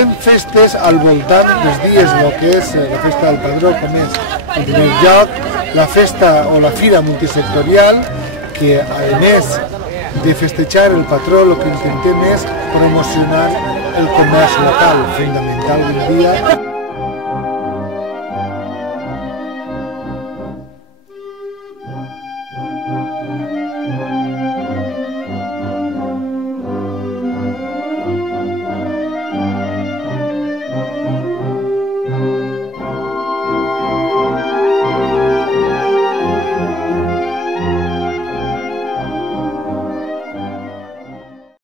fem festes al voltant dels dies, el que és la festa del Padró, com és, en primer lloc, la festa o la fira multisectorial, que a més de festejar el patró, el que intentem és promocionar el comerç local, fundamental d'un dia.